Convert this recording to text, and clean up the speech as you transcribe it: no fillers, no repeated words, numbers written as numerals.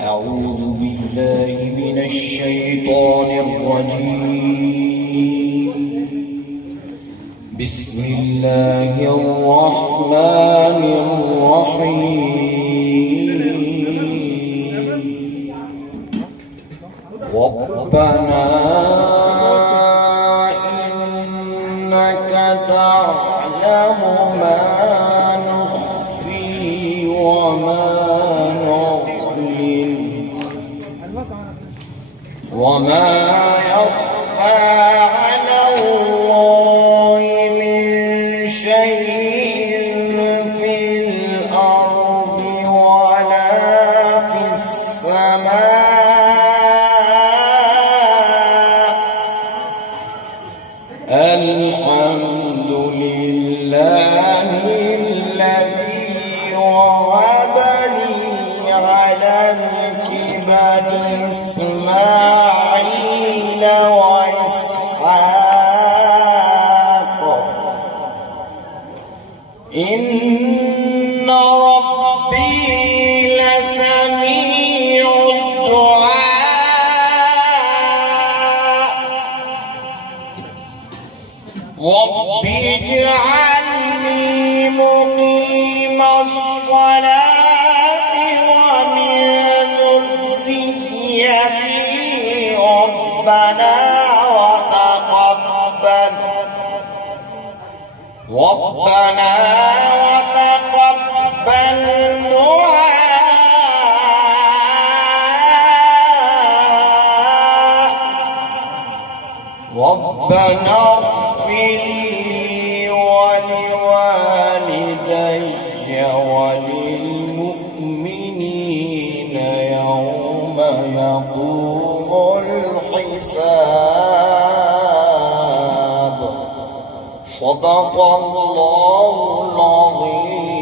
أعوذ بالله من الشيطان الرجيم. بسم الله الرحمن الرحيم. ربنا إنك تعلم ما نخفي وما وما يخفى على الله من شيء في الأرض ولا في السماء. الحمد لله الذي وهب لي على الكبر إسماعيل وإسحاق إن ربي لسميع الدعاء. رب اجعلني مقيم الصلاة ومن ذريتي ربنا وتقبل دعاء. ربنا اغفر لي ولوالدي وللمؤمنين يوم يقوم الحساب. صدق الله العظيم.